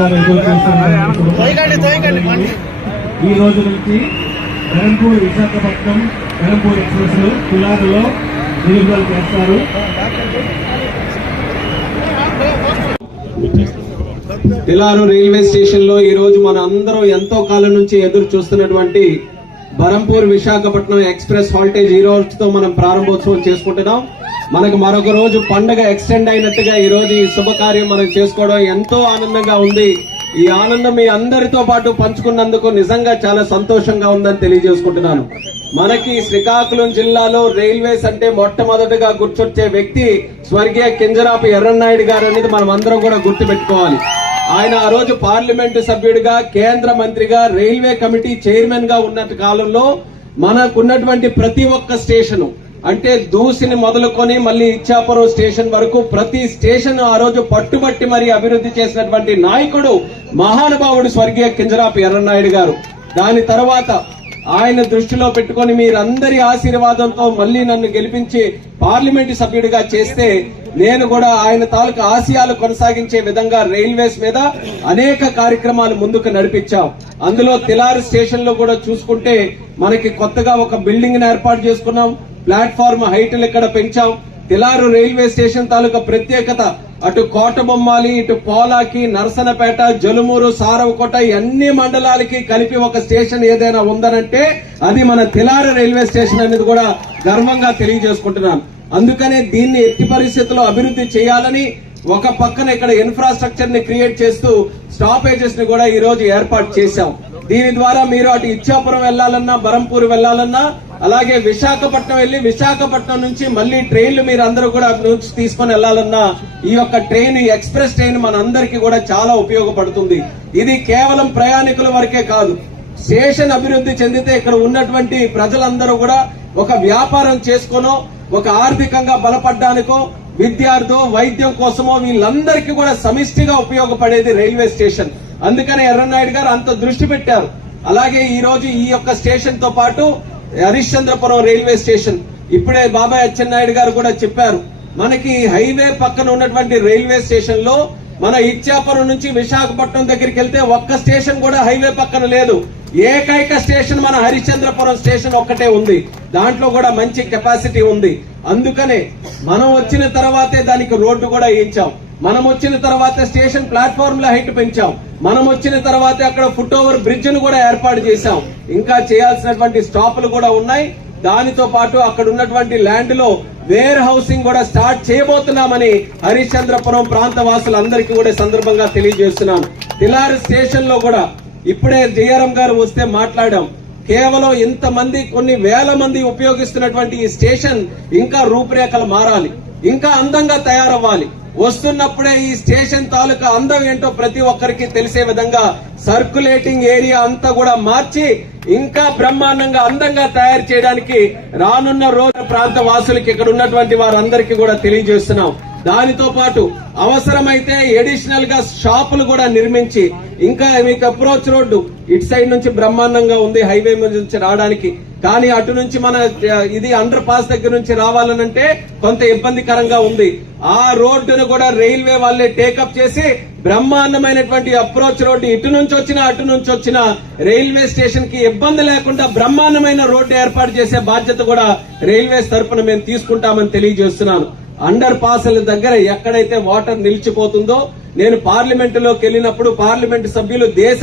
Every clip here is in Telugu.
గారు ఎదురు ఈ రోజు నుంచి బెరంపూర్ విశాఖపట్నం బెరంపూర్ ఎక్స్ప్రెస్ కులారులో నిలుపుదల చేస్తారు. తిలారు రైల్వే స్టేషన్ లో ఈ రోజు మన అందరం ఎంతో కాలం నుంచి ఎదురు చూస్తున్నటువంటి బరంపూర్ విశాఖపట్నం ఎక్స్ప్రెస్ హాల్టేజ్ ఈ రోజుతో మనం ప్రారంభోత్సవం చేసుకుంటున్నాం. మనకు మరొక రోజు పండుగ ఎక్స్టెండ్ అయినట్టుగా ఈ రోజు ఈ శుభకార్యం మనం చేసుకోవడం ఎంతో ఆనందంగా ఉంది. ఈ ఆనందం మీ అందరితో పాటు పంచుకున్నందుకు నిజంగా చాలా సంతోషంగా ఉందని తెలియజేసుకుంటున్నాను. మనకి శ్రీకాకుళం జిల్లాలో రైల్వేస్ అంటే మొట్టమొదటిగా గుర్తొచ్చే వ్యక్తి స్వర్గీయ కింజరాపు ఎర్రన్నాయుడు గారు అనేది మనం అందరం కూడా గుర్తుపెట్టుకోవాలి. ఆయన ఆ రోజు పార్లమెంటు సభ్యుడిగా, కేంద్ర మంత్రిగా, రైల్వే కమిటీ చైర్మన్ గా ఉన్న కాలంలో మనకున్నటువంటి ప్రతి ఒక్క స్టేషను అంటే దూసిని మొదలుకొని మళ్ళీ ఇచ్చాపురం స్టేషన్ వరకు ప్రతి స్టేషన్ ఆ రోజు పట్టుబట్టి మరి అభివృద్ధి చేసినటువంటి నాయకుడు మహానుభావుడు స్వర్గీయ కింజరాపు ఎర్రన్నాయుడు గారు. దాని తర్వాత ఆయన దృష్టిలో పెట్టుకుని మీరందరి ఆశీర్వాదంతో మళ్లీ నన్ను గెలిపించి పార్లమెంటు సభ్యుడిగా చేస్తే నేను కూడా ఆయన తాలూకు ఆశయాలు కొనసాగించే విధంగా రైల్వేస్ మీద అనేక కార్యక్రమాలు ముందుకు నడిపించాం. అందులో తిలారు స్టేషన్ లో కూడా చూసుకుంటే మనకి కొత్తగా ఒక బిల్డింగ్ ను ఏర్పాటు చేసుకున్నాం. ప్లాట్ఫామ్ హైట్లు ఇక్కడ పెంచాం. తిలారు రైల్వే స్టేషన్ తాలూకా ప్రత్యేకత అటు కోటబొమ్మాలి, ఇటు పోలాకి, నరసనపేట, జలుమూరు, సారవకోట అన్ని మండలాలకి కలిపి ఒక స్టేషన్ ఏదైనా ఉందనంటే అది మన తిలారు రైల్వే స్టేషన్ అనేది కూడా గర్వంగా తెలియజేసుకుంటున్నాను. అందుకనే దీన్ని ఎట్టి పరిస్థితుల్లో అభివృద్ధి చేయాలని ఒక పక్కన ఇక్కడ ఇన్ఫ్రాస్ట్రక్చర్ ని క్రియేట్ చేస్తూ స్టాపేజెస్ ని కూడా ఈ రోజు ఏర్పాటు చేశాం. దీని ద్వారా మీరు అటు ఇచ్చాపురం వెళ్లాలన్నా, బరంపూర్ వెళ్లాలన్నా, అలాగే విశాఖపట్నం వెళ్లి విశాఖపట్నం నుంచి మళ్లీ ట్రైన్లు మీరు అందరూ కూడా తీసుకుని వెళ్లాలన్నా ఈ యొక్క ట్రైన్, ఎక్స్ప్రెస్ ట్రైన్ మన అందరికీ కూడా చాలా ఉపయోగపడుతుంది. ఇది కేవలం ప్రయాణికుల వరకే కాదు, స్టేషన్ అభివృద్ధి చెందితే ఇక్కడ ఉన్నటువంటి ప్రజలందరూ కూడా ఒక వ్యాపారం చేసుకోనో, ఒక ఆర్థికంగా బలపడ్డానికో, విద్యార్థో, వైద్యం కోసమో వీళ్ళందరికీ కూడా సమిష్టిగా ఉపయోగపడేది రైల్వే స్టేషన్. అందుకని ఎర్రన్నాయుడు గారు అంత దృష్టి పెట్టారు. అలాగే ఈ రోజు ఈ యొక్క స్టేషన్ తో పాటు హరిశ్చంద్రపురం రైల్వే స్టేషన్, ఇప్పుడే బాబాయ్ అచ్చెన్నాయుడు గారు కూడా చెప్పారు, మనకి హైవే పక్కన ఉన్నటువంటి రైల్వే స్టేషన్ లో మన ఇచ్చాపురం నుంచి విశాఖపట్నం దగ్గరికి వెళ్తే ఒక్క స్టేషన్ కూడా హైవే పక్కన లేదు. ఏకైక స్టేషన్ మన హరిశ్చంద్రపురం స్టేషన్ ఒక్కటే ఉంది. దాంట్లో కూడా మంచి కెపాసిటీ ఉంది. అందుకనే మనం వచ్చిన తర్వాతే దానికి రోడ్డు కూడా వేయించాం. మనం వచ్చిన తర్వాత స్టేషన్ ప్లాట్ఫామ్ లో హైట్ పెంచాం. మనం వచ్చిన తర్వాత అక్కడ ఫుట్ ఓవర్ బ్రిడ్జ్ ను కూడా ఏర్పాటు చేశాం. ఇంకా చేయాల్సినటువంటి స్టాపులు కూడా ఉన్నాయి. దానితో పాటు అక్కడ ఉన్నటువంటి ల్యాండ్ లో వేర్ హౌసింగ్ కూడా స్టార్ట్ చేయబోతున్నామని హరిశ్చంద్రపురం ప్రాంత వాసులందరికీ కూడా సందర్భంగా తెలియజేస్తున్నాను. తిలారు స్టేషన్ లో కూడా ఇప్పుడే జయరాం గారు వస్తే మాట్లాడాం. కేవలం ఇంతమంది, కొన్ని వేల మంది ఉపయోగిస్తున్నటువంటి ఈ స్టేషన్ ఇంకా రూపురేఖలు మారాలి, ఇంకా అందంగా తయారవ్వాలి. వస్తున్నప్పుడే ఈ స్టేషన్ తాలూకా అందం ఏంటో ప్రతి ఒక్కరికి తెలిసే విధంగా సర్క్యులేటింగ్ ఏరియా అంతా కూడా మార్చి ఇంకా బ్రహ్మాండంగా అందంగా తయారు చేయడానికి రానున్న రోజు ప్రాంత వాసులకి ఇక్కడ ఉన్నటువంటి వారందరికీ కూడా తెలియజేస్తున్నాం. దానితో పాటు అవసరమైతే అడిషనల్ గా షాపులు కూడా నిర్మించి ఇంకా మీకు అప్రోచ్ రోడ్డు ఇటు సైడ్ నుంచి బ్రహ్మాండంగా ఉంది హైవే నుంచి రావడానికి. కానీ అటు నుంచి మన ఇది అండర్ పాస్ దగ్గర నుంచి రావాలనంటే కొంత ఇబ్బందికరంగా ఉంది. ఆ రోడ్డును కూడా రైల్వే వాళ్ళే టేకప్ చేసి బ్రహ్మాండమైనటువంటి అప్రోచ్ రోడ్డు ఇటు నుంచి వచ్చినా అటు నుంచి వచ్చినా రైల్వే స్టేషన్ కి ఇబ్బంది లేకుండా బ్రహ్మాండమైన రోడ్డు ఏర్పాటు చేసే బాధ్యత కూడా రైల్వేస్ తరఫున మేము తీసుకుంటామని తెలియజేస్తున్నాను. అండర్ పాస్ల దగ్గర ఎక్కడైతే వాటర్ నిలిచిపోతుందో, నేను పార్లమెంటులోకి వెళ్ళినప్పుడు పార్లమెంటు సభ్యులు దేశ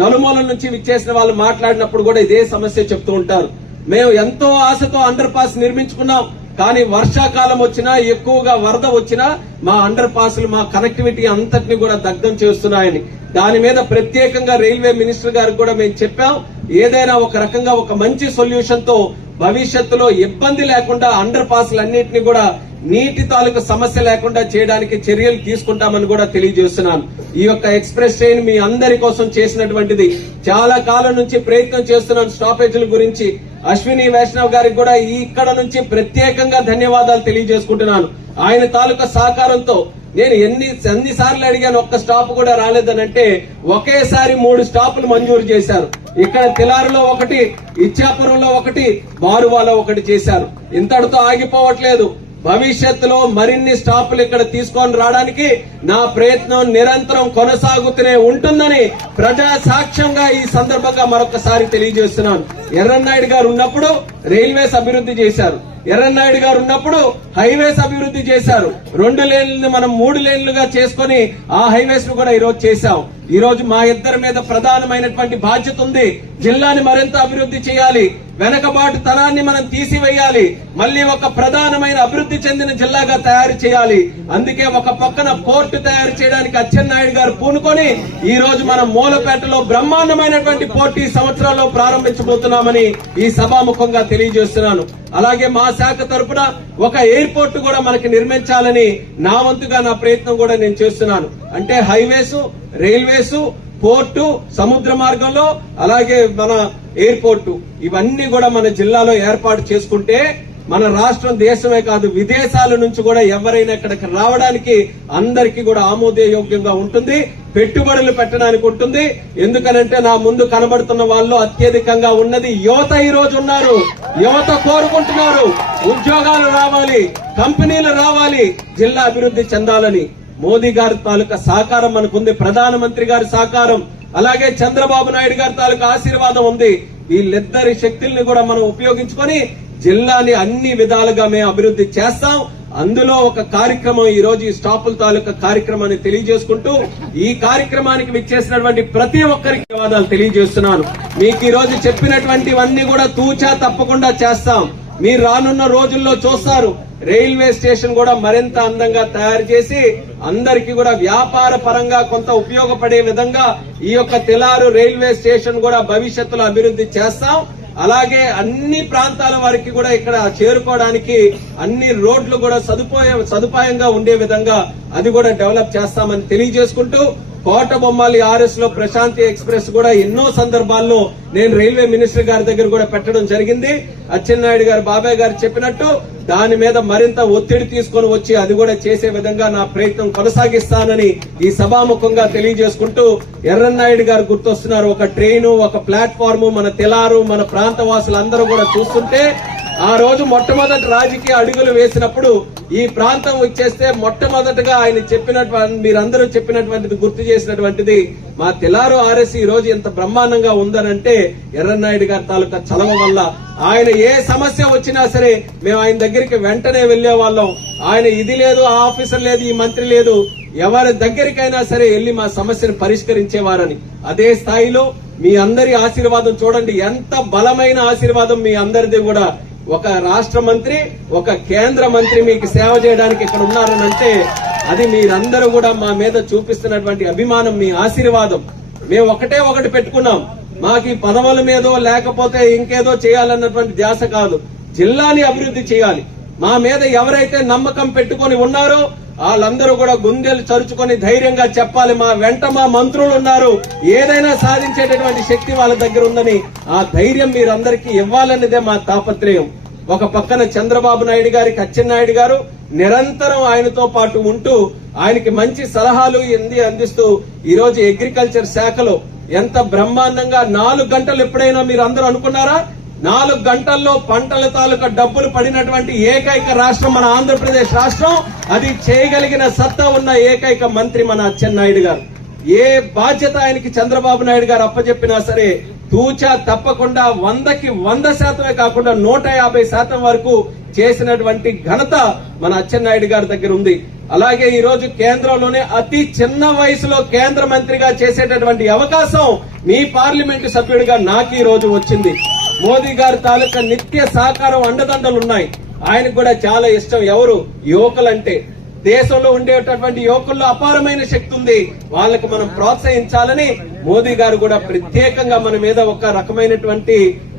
నలుమూల నుంచి విచ్చేసిన వాళ్ళు మాట్లాడినప్పుడు కూడా ఇదే సమస్య చెప్తూ ఉంటారు. మేము ఎంతో ఆశతో అండర్ పాస్ నిర్మించుకున్నాం. కానీ వర్షాకాలం వచ్చినా, ఎక్కువగా వరద వచ్చినా మా అండర్ పాస్లు, మా కనెక్టివిటీ అంతటిని కూడా దగ్ధం చేస్తున్నాయని దాని మీద ప్రత్యేకంగా రైల్వే మినిస్టర్ గారికి కూడా మేము చెప్పాం. ఏదైనా ఒక రకంగా ఒక మంచి సొల్యూషన్ తో భవిష్యత్తులో ఇబ్బంది లేకుండా అండర్ పాస్లన్నింటినీ కూడా నీటి తాలూకు సమస్య లేకుండా చేయడానికి చర్యలు తీసుకుంటామని కూడా తెలియజేస్తున్నాను. ఈ యొక్క ఎక్స్ప్రెస్ ట్రైన్ మీ అందరి కోసం చేసినటువంటిది. చాలా కాలం నుంచి ప్రయత్నం చేస్తున్నాను స్టాపేజీల గురించి. అశ్విని వైష్ణవ్ గారికి కూడా ఇక్కడ నుంచి ప్రత్యేకంగా ధన్యవాదాలు తెలియజేసుకుంటున్నాను. ఆయన తాలూకా సహకారంతో నేను ఎన్నిసార్లు అడిగాను, ఒక్క స్టాప్ కూడా రాలేదనంటే ఒకేసారి 3 స్టాపులు మంజూరు చేశారు. ఇక్కడ తిలారులో ఒకటి, ఇచ్చాపురంలో ఒకటి, బారువాలో ఒకటి చేశారు. ఇంతటితో ఆగిపోవట్లేదు. భవిష్యత్తులో మరిన్ని స్టాపులు ఇక్కడ తీసుకొని రావడానికి నా ప్రయత్నం నిరంతరం కొనసాగుతూనే ఉంటుందని ప్రజా సాక్ష్యంగా ఈ సందర్భంగా మరొకసారి తెలియజేస్తున్నాను. ఎర్రన్నాయుడు గారు ఉన్నప్పుడు రైల్వేస్ అభివృద్ధి చేశారు. ఎర్రన్నాయుడు గారు ఉన్నప్పుడు హైవేస్ అభివృద్ధి చేశారు. 2 లేన్లను మనం 3 లేన్లుగా చేసుకుని ఆ హైవేస్ ను కూడా ఈరోజు చేశాం. ఈ రోజు మా ఇద్దరి మీద ప్రధానమైనటువంటి బాధ్యత ఉంది. జిల్లాని మరింత అభివృద్ధి చేయాలి. వెనకబాటు తరాన్ని మనం తీసివేయాలి. మళ్ళీ ఒక ప్రధానమైన అభివృద్ధి చెందిన జిల్లాగా తయారు చేయాలి. అందుకే ఒక పక్కన పోర్టు తయారు చేయడానికి అచ్చెన్నాయుడు గారు పూనుకొని ఈ రోజు మనం మూలపేటలో బ్రహ్మాండమైనటువంటి పోర్టు ఈ సంవత్సరాల్లో ప్రారంభించబోతున్నామని ఈ సభాముఖంగా తెలియజేస్తున్నాను. అలాగే మా శాఖ తరపున ఒక ఎయిర్పోర్ట్ కూడా మనకి నిర్మించాలని నా వంతుగా నా ప్రయత్నం కూడా నేను చేస్తున్నాను. అంటే హైవేస్, రైల్వేస్, పోర్టు, సముద్ర మార్గంలో, అలాగే మన ఎయిర్పోర్టు ఇవన్నీ కూడా మన జిల్లాలో ఏర్పాటు చేసుకుంటే మన రాష్ట్రం దేశమే కాదు విదేశాల నుంచి కూడా ఎవరైనా ఇక్కడికి రావడానికి అందరికీ కూడా ఆమోదయోగ్యంగా ఉంటుంది. పెట్టుబడులు పెట్టడానికి ఉంటుంది. ఎందుకనంటే నా ముందు కనబడుతున్న వాళ్ళు అత్యధికంగా ఉన్నది యువత. ఈ రోజు ఉన్నారు. యువత కోరుకుంటున్నారు ఉద్యోగాలు రావాలి, కంపెనీలు రావాలి, జిల్లా అభివృద్ధి చెందాలని. మోదీ గారి తాలూకా సహకారం మనకుంది, ప్రధానమంత్రి గారి సహకారం, అలాగే చంద్రబాబు నాయుడు గారి తాలూకా ఆశీర్వాదం ఉంది. వీళ్ళిద్దరి శక్తుల్ని కూడా మనం ఉపయోగించుకొని జిల్లాని అన్ని విధాలుగా మేము అభివృద్ధి చేస్తాం. అందులో ఒక కార్యక్రమం ఈ రోజు ఈ స్టాపుల తాలూకా కార్యక్రమాన్ని తెలియజేసుకుంటూ ఈ కార్యక్రమానికి విచ్చేసినటువంటి ప్రతి ఒక్కరికి ధన్యవాదాలు తెలియజేస్తున్నాను. మీకు ఈ రోజు చెప్పినటువంటివన్నీ కూడా తూచా తప్పకుండా చేస్తాం. మీరు రానున్న రోజుల్లో చూస్తారు రైల్వే స్టేషన్ కూడా మరింత అందంగా తయారు చేసి అందరికీ కూడా వ్యాపార పరంగా కొంత ఉపయోగపడే విధంగా ఈ యొక్క తిలారు రైల్వే స్టేషన్ కూడా భవిష్యత్తులో అభివృద్ధి చేస్తాం. అలాగే అన్ని ప్రాంతాల వారికి కూడా ఇక్కడ చేరుకోవడానికి అన్ని రోడ్లు కూడా సదుపాయంగా ఉండే విధంగా అది కూడా డెవలప్ చేస్తామని తెలియజేసుకుంటూ కోటబొమ్మాలి RS లో ప్రశాంతి ఎక్స్ప్రెస్ కూడా ఎన్నో సందర్భాల్లో నేను రైల్వే మినిస్టర్ గారి దగ్గర కూడా పెట్టడం జరిగింది. అచ్చెన్నాయుడు గారు, బాబాయ్ గారు చెప్పినట్టు దాని మీద మరింత ఒత్తిడి తీసుకొని వచ్చి అది కూడా చేసే విధంగా నా ప్రయత్నం కొనసాగిస్తానని ఈ సభాముఖంగా తెలియజేసుకుంటూ ఎర్రన్నాయుడు గారు గుర్తొస్తున్నారు. ఒక ట్రైను, ఒక ప్లాట్ఫామ్, మన తెలారు, మన ప్రాంత వాసులందరూ కూడా చూస్తుంటే ఆ రోజు మొట్టమొదటి రాజకీయ అడుగులు వేసినప్పుడు ఈ ప్రాంతం వచ్చేస్తే మొట్టమొదటిగా ఆయన చెప్పినటువంటి, మీరందరూ చెప్పినటువంటిది గుర్తు చేసినటువంటిది మా తెలారు RS ఈ రోజు ఎంత బ్రహ్మాండంగా ఉందనంటే ఎర్రన్నాయుడు గారి తాలూకా చలవ వల్ల. ఆయన ఏ సమస్య వచ్చినా సరే మేము ఆయన దగ్గరికి వెంటనే వెళ్లే వాళ్ళం. ఆయన ఇది లేదు, ఆ ఆఫీసర్ లేదు, ఈ మంత్రి లేదు, ఎవరి దగ్గరికైనా సరే వెళ్లి మా సమస్యను పరిష్కరించేవారని. అదే స్థాయిలో మీ అందరి ఆశీర్వాదం చూడండి, ఎంత బలమైన ఆశీర్వాదం మీ అందరిది కూడా. ఒక రాష్ట్ర మంత్రి, ఒక కేంద్ర మంత్రి మీకు సేవ చేయడానికి ఇక్కడ ఉన్నారనంటే అది మీరందరూ కూడా మా మీద చూపిస్తున్నటువంటి అభిమానం, మీ ఆశీర్వాదం. మేము ఒకటి పెట్టుకున్నాం, మాకు ఈ పదవుల మీదో లేకపోతే ఇంకేదో చేయాలన్నటువంటి ధ్యాస కాదు, జిల్లాని అభివృద్ధి చేయాలి. మా మీద ఎవరైతే నమ్మకం పెట్టుకొని ఉన్నారో వాళ్ళందరూ కూడా గుండెలు చరుచుకొని ధైర్యంగా చెప్పాలి, మా వెంట మా మంత్రులు ఉన్నారు, ఏదైనా సాధించేటటువంటి శక్తి వాళ్ళ దగ్గర ఉందని ఆ ధైర్యం మీరందరికీ ఇవ్వాలన్నదే మా తాపత్రయం. ఒక పక్కన చంద్రబాబు నాయుడు గారికి అచ్చెన్నాయుడు గారు నిరంతరం ఆయనతో పాటు ఉంటూ ఆయనకి మంచి సలహాలు అందిస్తూ ఈ రోజు అగ్రికల్చర్ శాఖలో ఎంత బ్రహ్మాండంగా 4 గంటలు ఎప్పుడైనా మీరు అందరూ అనుకున్నారా? 4 గంటల్లో పంటల తాలూకా డబ్బులు పడినటువంటి ఏకైక రాష్ట్రం మన ఆంధ్రప్రదేశ్ రాష్ట్రం. అది చేయగలిగిన సత్తా ఉన్న ఏకైక మంత్రి మన అచ్చెన్నాయుడు గారు. ఏ బాధ్యత ఆయనకి చంద్రబాబు నాయుడు గారు అప్పచెప్పినా సరే తూచా తప్పకుండా 100కి 100% కాకుండా 150% వరకు చేసినటువంటి ఘనత మన అచ్చెన్నాయుడు గారి దగ్గర ఉంది. అలాగే ఈ రోజు కేంద్రంలోనే అతి చిన్న వయసులో కేంద్ర మంత్రిగా చేసేటటువంటి అవకాశం మీ పార్లమెంటు సభ్యుడిగా నాకు ఈ రోజు వచ్చింది. మోదీ గారి తాలూకా నిత్య సహకారం, అండదండలున్నాయి. ఆయనకు కూడా చాలా ఇష్టం ఎవరు? యువకులంటే. దేశంలో ఉండేటటువంటి యువకుల్లో అపారమైన శక్తి ఉంది, వాళ్ళకు మనం ప్రోత్సహించాలని మోదీ గారు కూడా ప్రత్యేకంగా మన మీద ఒక రకమైనటువంటి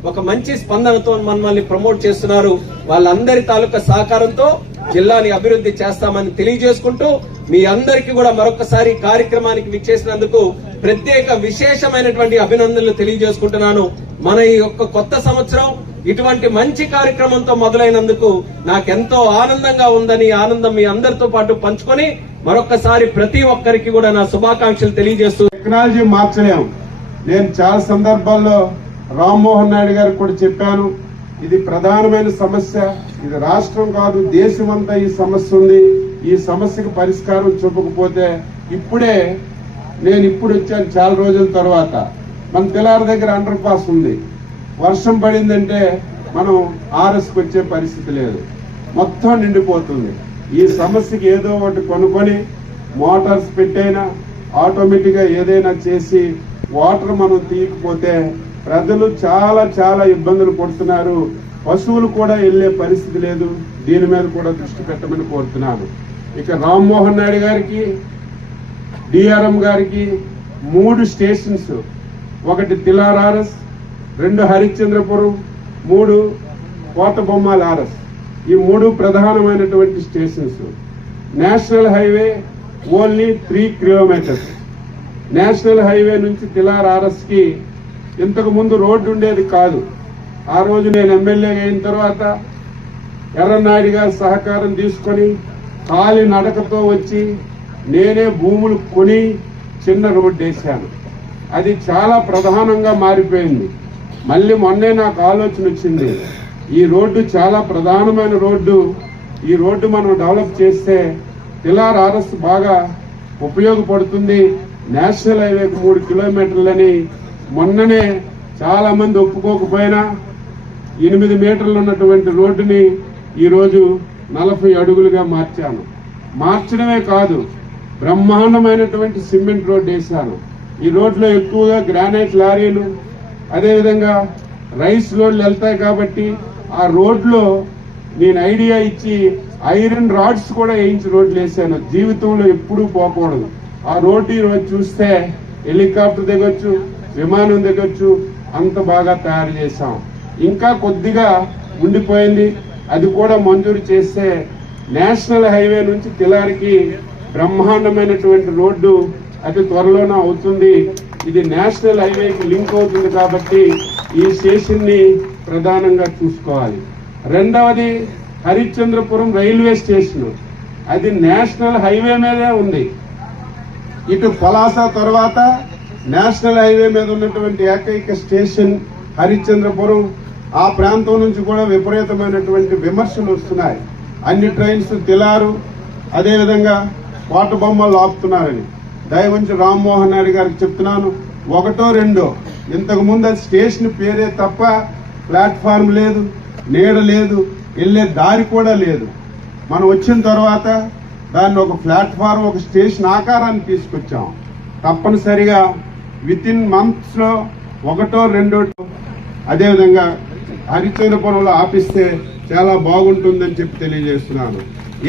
ఒక మంచి స్పందనతో మనల్ని ప్రమోట్ చేస్తున్నారు. వాళ్ళందరి తాలూకా సహకారంతో జిల్లాని అభివృద్ధి చేస్తామని తెలియజేసుకుంటూ మీ అందరికీ కూడా మరొకసారి కార్యక్రమానికి విచ్చేసినందుకు ప్రత్యేక విశేషమైనటువంటి అభినందనలు తెలియజేసుకుంటున్నాను. మన ఈ యొక్క కొత్త సంవత్సరం ఇటువంటి మంచి కార్యక్రమంతో మొదలైనందుకు నాకెంతో ఆనందంగా ఉందని ఆనందం మీ అందరితో పాటు పంచుకొని మరొకసారి ప్రతి ఒక్కరికి కూడా నా శుభాకాంక్షలు తెలియజేస్తూ. టెక్నాలజీ మార్చలేము. నేను చాలా సందర్భాల్లో రామ్మోహన్ నాయుడు గారికి కూడా చెప్పాను, ఇది ప్రధానమైన సమస్య. ఇది రాష్ట్రం కాదు, దేశమంతా ఈ సమస్య ఉంది. ఈ సమస్యకు పరిష్కారం చూపకపోతే నేను ఇప్పుడు వచ్చాను చాలా రోజుల తర్వాత. మన తెలారు దగ్గర అండర్ పాస్ ఉంది. వర్షం పడిందంటే మనం ఆర్ఎస్కి వచ్చే పరిస్థితి లేదు, మొత్తం నిండిపోతుంది. ఈ సమస్యకి ఏదో ఒకటి కొనుక్కొని మోటార్స్ పెట్టైనా ఆటోమేటిక్ గా ఏదైనా చేసి వాటర్ మనం తీయకపోతే ప్రజలు చాలా చాలా ఇబ్బందులు పడుతున్నారు. పశువులు కూడా వెళ్లే పరిస్థితి లేదు. దీని మీద కూడా దృష్టి పెట్టమని కోరుతున్నాను. ఇక రామ్మోహన్ నాయుడు గారికి, డిఆర్ఎం గారికి 3 స్టేషన్స్, ఒకటి తిలార్ ఆర్ఎస్, 2 హరిశ్చంద్రపురం, 3 కోటబొమ్మాల ఆర్ఎస్. ఈ 3 ప్రధానమైనటువంటి stations. National highway only 3 kilometres. National highway నుంచి తిలార్ ఆర్ఎస్ కి ఇంతకు ముందు రోడ్డు ఉండేది కాదు. ఆ రోజు నేను ఎమ్మెల్యేగా అయిన తర్వాత ఎర్రనాయుడు గారి సహకారం తీసుకొని కాలి నడకతో వచ్చి నేనే భూములు కొని చిన్న రోడ్డు వేశాను. అది చాలా ప్రధానంగా మారిపోయింది. మళ్ళీ మొన్నే నాకు ఆలోచన వచ్చింది, ఈ రోడ్డు చాలా ప్రధానమైన రోడ్డు. ఈ రోడ్డు మనం డెవలప్ చేస్తే తిలార్ ఆర్ఎస్ బాగా ఉపయోగపడుతుంది. నేషనల్ హైవేకు 3 కిలోమీటర్లని మొన్ననే చాలా మంది ఒప్పుకోకపోయినా 8 మీటర్లు ఉన్నటువంటి రోడ్డుని ఈ రోజు 40 అడుగులుగా మార్చాను. మార్చడమే కాదు, బ్రహ్మాండమైనటువంటి సిమెంట్ రోడ్డు వేశాను. ఈ రోడ్లో ఎక్కువగా గ్రానైట్ లారీలు, అదేవిధంగా రైస్ లోడ్లు వెళ్తాయి కాబట్టి ఆ రోడ్లో నేను ఐడియా ఇచ్చి ఐరన్ రాడ్స్ కూడా వేయించి రోడ్లు వేశాను. జీవితంలో ఎప్పుడూ పోకూడదు. ఆ రోడ్డు ఈరోజు చూస్తే హెలికాప్టర్ దిగొచ్చు, విమానం దిగొచ్చు, అంత బాగా తయారు చేశాం. ఇంకా కొద్దిగా ఉండిపోయింది, అది కూడా మంజూరు చేస్తే నేషనల్ హైవే నుంచి తిలారికి బ్రహ్మాండమైనటువంటి రోడ్డు అతి త్వరలోనే అవుతుంది. ఇది నేషనల్ హైవేకి లింక్ అవుతుంది కాబట్టి ఈ స్టేషన్ ని ప్రధానంగా చూసుకోవాలి. రెండవది హరిశ్చంద్రపురం రైల్వే స్టేషన్. అది నేషనల్ హైవే మీదే ఉంది. ఇటు పలాస తర్వాత నేషనల్ హైవే మీద ఉన్నటువంటి ఏకైక స్టేషన్ హరిశ్చంద్రపురం. ఆ ప్రాంతం నుంచి కూడా విపరీతమైనటువంటి విమర్శలు వస్తున్నాయి. అన్ని ట్రైన్స్ తిలారు, అదేవిధంగా కోటబొమ్మలు ఆపుతున్నారని. దయవుంచి రామ్మోహన్ నాయుడు గారికి చెప్తున్నాను, 1, 2 ఇంతకు ముందు అది స్టేషన్ పేరే తప్ప ప్లాట్ఫామ్ లేదు, నీడ లేదు, వెళ్లే దారి కూడా లేదు. మనం వచ్చిన తర్వాత దాన్ని ఒక ప్లాట్ఫామ్, ఒక స్టేషన్ ఆకారాన్ని తీసుకొచ్చాం. తప్పనిసరిగా విత్ ఇన్ మంత్స్ లో 1, 2 అదేవిధంగా హరిశ్చంద్రపురంలో ఆపిస్తే చాలా బాగుంటుందని చెప్పి తెలియజేస్తున్నాను.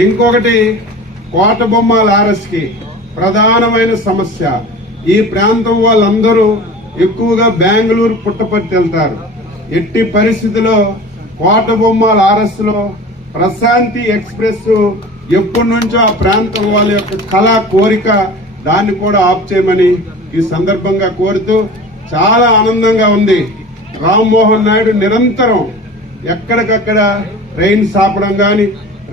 ఇంకొకటి కోటబొమ్మాల ఆర్ఎస్ కి ప్రధానమైన సమస్య. ఈ ప్రాంతం వాళ్ళందరూ ఎక్కువగా బెంగళూరు, పుట్టపర్తి వెళ్తారు. ఎట్టి పరిస్థితిలో కోటబొమ్మాల ఆర్ఎస్ లో ప్రశాంతి ఎక్స్ప్రెస్ ఎప్పటి నుంచో ఆ ప్రాంతం వాళ్ళ యొక్క కళ, కోరిక, దాన్ని కూడా ఆఫ్ చేయమని ఈ సందర్భంగా కోరుతూ చాలా ఆనందంగా ఉంది. రామ్మోహన్ నాయుడు నిరంతరం ఎక్కడికక్కడ ట్రైన్స్ ఆపడం గాని,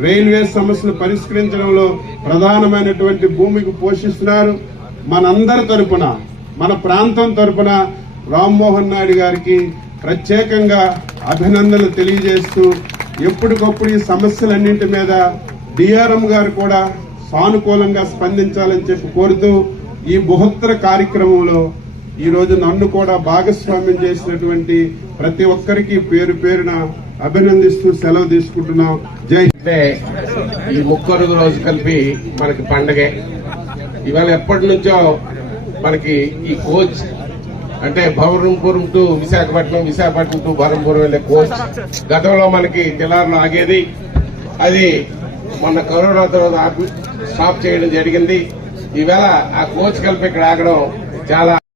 రైల్వే సమస్యలు పరిష్కరించడంలో ప్రధానమైనటువంటి భూమికి పోషిస్తున్నారు. మనందరి తరపున, మన ప్రాంతం తరపున రామ్మోహన్ నాయుడు గారికి ప్రత్యేకంగా అభినందనలు తెలియజేస్తూ ఎప్పటికప్పుడు ఈ సమస్యలన్నింటి మీద డిఆర్ఎం గారు కూడా సానుకూలంగా స్పందించాలని చెప్పి కోరుతూ ఈ బృహత్తర కార్యక్రమంలో ఈ రోజు నన్ను కూడా భాగస్వామ్యం చేసినటువంటి ప్రతి ఒక్కరికి పేరు పేరున అభినందిస్తూ సెలవు తీసుకుంటున్నాం. జై. ఈ 30 రోజు కలిపి మనకి పండగే. ఇవాళ ఎప్పటి నుంచో మనకి ఈ కోచ్ అంటే బహరంపురం టు విశాఖపట్నం, విశాఖపట్నం టు బహరంపురం వెళ్లే కోచ్ గతంలో మనకి తిలార్లో ఆగేది. అది మొన్న కరోనా తర్వాత స్టాప్ చేయడం జరిగింది. ఈవేళ ఆ కోచ్ కలిపి ఇక్కడ ఆగడం చాలా